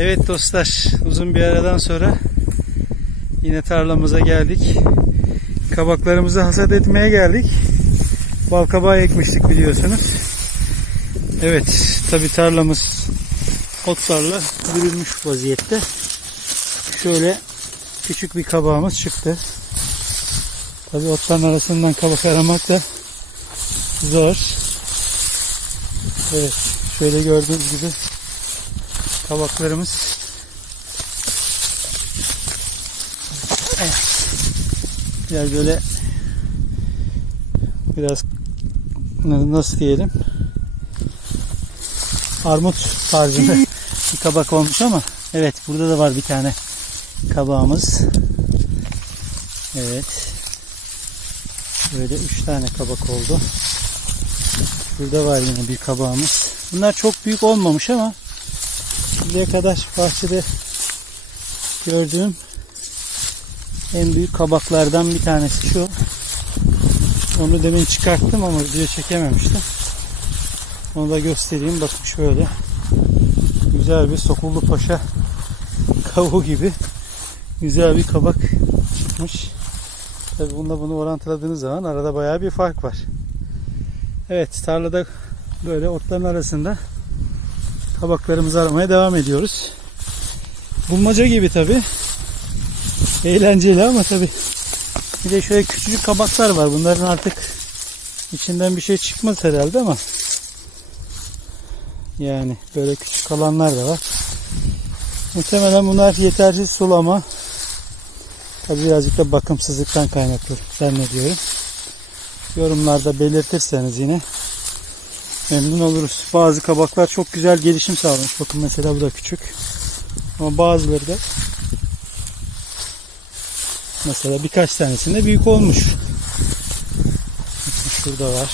Evet dostlar uzun bir aradan sonra yine tarlamıza geldik. Kabaklarımızı hasat etmeye geldik. Balkabağı ekmiştik biliyorsunuz. Evet tabi tarlamız otlarla bürünmüş vaziyette. Şöyle küçük bir kabağımız çıktı. Tabi otların arasından kabak aramak da zor. Evet şöyle gördüğünüz gibi kabaklarımız Evet. Biraz böyle biraz nasıl diyelim? Armut tarzında bir kabak olmuş ama evet burada da var bir tane kabağımız. Evet. Böyle üç tane kabak oldu. Burada var yine bir kabağımız. Bunlar çok büyük olmamış ama şimdiye kadar bahçede gördüğüm en büyük kabaklardan bir tanesi şu onu demin çıkarttım ama video çekememiştim onu da göstereyim bakın şöyle güzel bir sokullu paşa kavuğu gibi güzel bir kabak çıkmış. Tabi bununla bunu orantıladığınız zaman arada bayağı bir fark var. Evet tarlada böyle otların arasında kabaklarımızı aramaya devam ediyoruz. Bulmaca gibi tabi. Eğlenceli ama tabi. Bir de şöyle küçücük kabaklar var. Bunların artık içinden bir şey çıkmaz herhalde ama yani böyle küçük kalanlar da var. Muhtemelen bunlar yetersiz sulama. Tabi birazcık da bakımsızlıktan kaynaklı zannediyorum. Yorumlarda belirtirseniz yine memnun oluruz. Bazı kabaklar çok güzel gelişim sağlamış. Bakın mesela bu da küçük. Ama bazıları da mesela birkaç tanesinde büyük olmuş. Şurada var.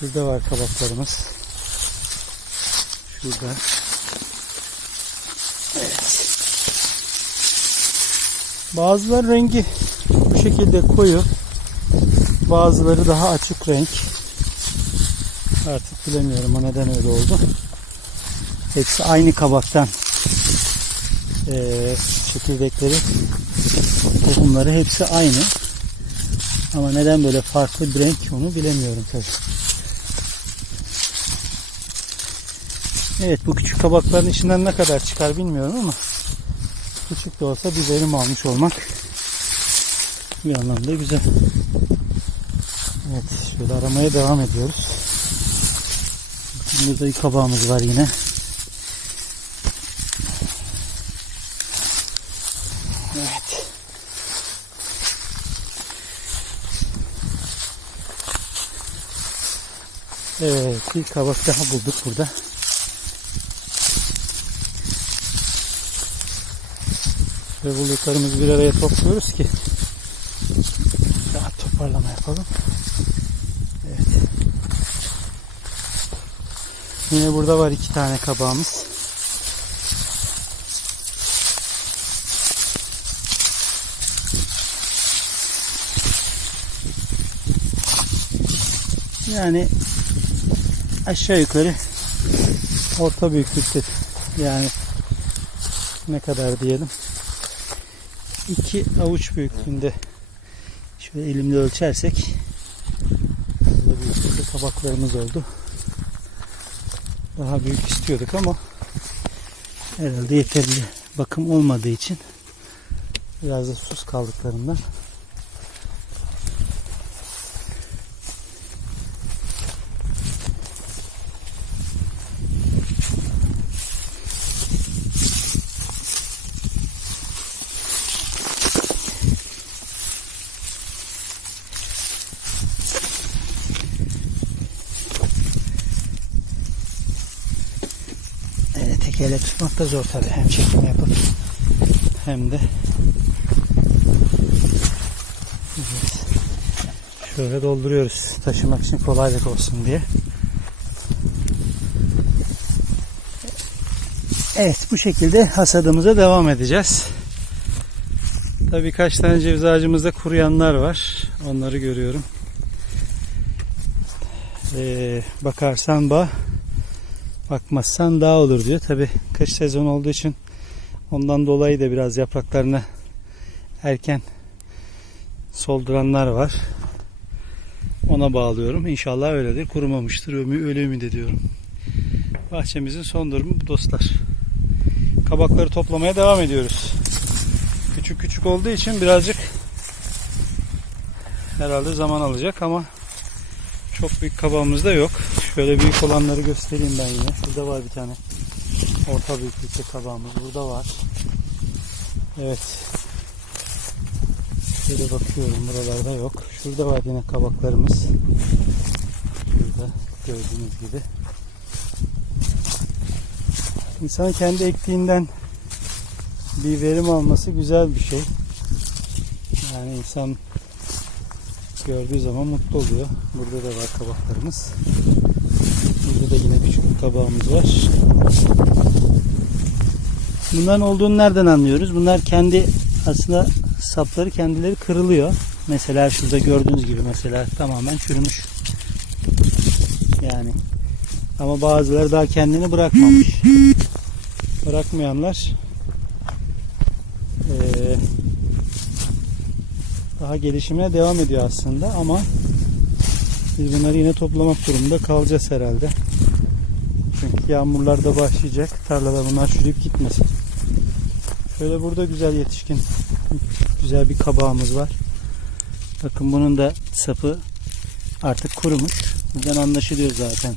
Şurada var kabaklarımız. Şurada. Evet. Bazıları rengi bu şekilde koyu. Bazıları daha açık renk. Artık bilemiyorum o neden öyle oldu. Hepsi aynı kabaktan ee, çekirdekleri tohumları hepsi aynı. Ama neden böyle farklı bir renk onu bilemiyorum tabii. Evet bu küçük kabakların içinden ne kadar çıkar bilmiyorum ama küçük de olsa bir verim almış olmak bir anlamda güzel. Evet şöyle aramaya devam ediyoruz. Burada kabağımız var yine. Evet. Evet bir kabak daha bulduk burada. Ve bulduklarımızı bir araya topluyoruz ki rahat toparlama yapalım. Evet. Yine burada var iki tane kabağımız. Yani aşağı yukarı orta büyüklükte yani ne kadar diyelim iki avuç büyüklüğünde şöyle elimle ölçersek burada kabaklarımız oldu. Daha büyük istiyorduk ama herhalde yeterli bakım olmadığı için biraz da sus kaldıklarından Yani tek elle tutmak da zor tabii. Hem çekim yapıp hem de Evet. şöyle dolduruyoruz. Taşımak için kolaylık olsun diye. Evet bu şekilde hasadımıza devam edeceğiz. Tabii birkaç tane ceviz ağacımızda kuruyanlar var. Onları görüyorum. Ee, bakarsan ba bakmazsan daha olur diyor. Tabi kış sezonu olduğu için ondan dolayı da biraz yapraklarını erken solduranlar var. Ona bağlıyorum. İnşallah öyledir. Kurumamıştır. Ömü, öyle ümit ediyorum. Bahçemizin son durumu bu dostlar. Kabakları toplamaya devam ediyoruz. Küçük küçük olduğu için birazcık herhalde zaman alacak ama çok büyük kabağımız da yok. Şöyle büyük olanları göstereyim ben yine. Şurada var bir tane orta büyüklükte kabağımız. Burada var. Evet. Şöyle bakıyorum buralarda yok. Şurada var yine kabaklarımız. Şurada gördüğünüz gibi. İnsan kendi ektiğinden bir verim alması güzel bir şey. Yani insan gördüğü zaman mutlu oluyor. Burada da var kabaklarımız. Burada da yine küçük bir kabağımız var. Bunların olduğunu nereden anlıyoruz? Bunlar kendi aslında sapları kendileri kırılıyor. Mesela şurada gördüğünüz gibi mesela tamamen çürümüş. Yani ama bazıları daha kendini bırakmamış. Bırakmayanlar eee, daha gelişimine devam ediyor aslında ama biz bunları yine toplamak durumunda kalacağız herhalde. Çünkü yağmurlar da başlayacak. Tarlada bunlar çürüyüp gitmesin. Şöyle burada güzel yetişkin güzel bir kabağımız var. Bakın bunun da sapı artık kurumuş. Buradan anlaşılıyor zaten.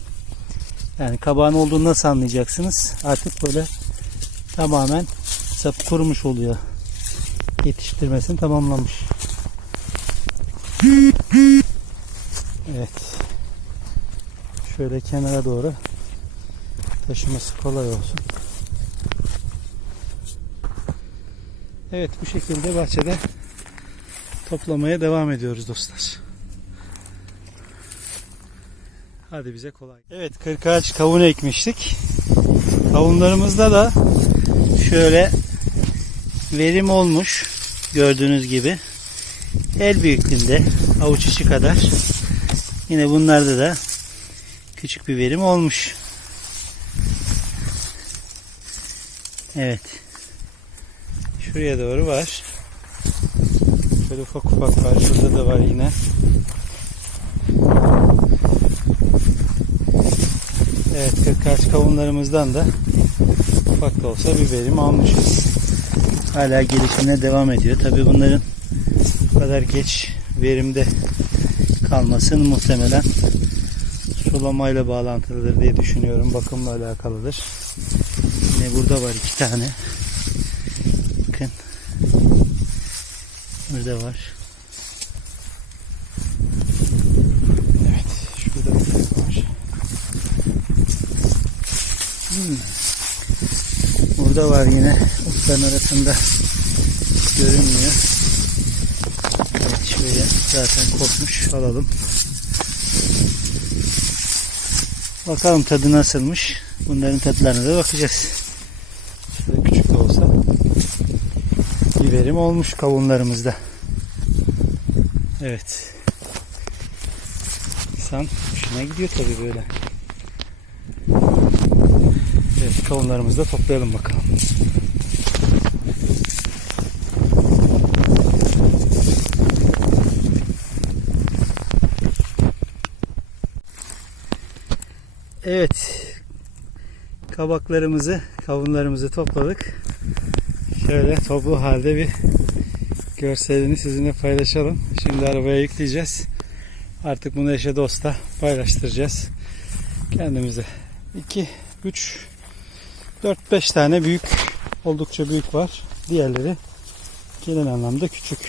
Yani kabağın olduğunu nasıl anlayacaksınız? Artık böyle tamamen sapı kurumuş oluyor. Yetiştirmesini tamamlamış. Evet. Şöyle kenara doğru taşıması kolay olsun. Evet bu şekilde bahçede toplamaya devam ediyoruz dostlar. Hadi bize kolay. Evet 40 ağaç kavun ekmiştik. Kavunlarımızda da şöyle verim olmuş gördüğünüz gibi. El büyüklüğünde avuç içi kadar. Yine bunlarda da küçük bir verim olmuş. Evet. Şuraya doğru var. Şöyle ufak ufak var. Şurada da var yine. Evet kırkaç kavunlarımızdan da ufak da olsa bir verim almışız. Hala gelişimine devam ediyor. Tabi bunların bu kadar geç verimde kalmasının muhtemelen sulamayla bağlantılıdır diye düşünüyorum. Bakımla alakalıdır. Yine burada var iki tane. Bakın. Burada var. Evet. Şurada bir tane var. Hmm. Burada var yine. Otların arasında görünmüyor. Evet şöyle zaten kopmuş. Alalım. Bakalım tadı nasılmış. Bunların tadlarına da bakacağız. Şöyle küçük de olsa bir verim olmuş kavunlarımızda. Evet. İnsan hoşuna gidiyor tabii böyle. Evet kavunlarımızı da toplayalım bakalım. Evet. Kabaklarımızı, kavunlarımızı topladık. Şöyle toplu halde bir görselini sizinle paylaşalım. Şimdi arabaya yükleyeceğiz. Artık bunu eşe dosta paylaştıracağız. Kendimize. 2, 3, 4, 5 tane büyük, oldukça büyük var. Diğerleri genel anlamda küçük.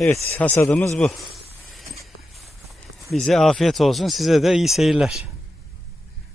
Evet hasadımız bu. Bize afiyet olsun. Size de iyi seyirler.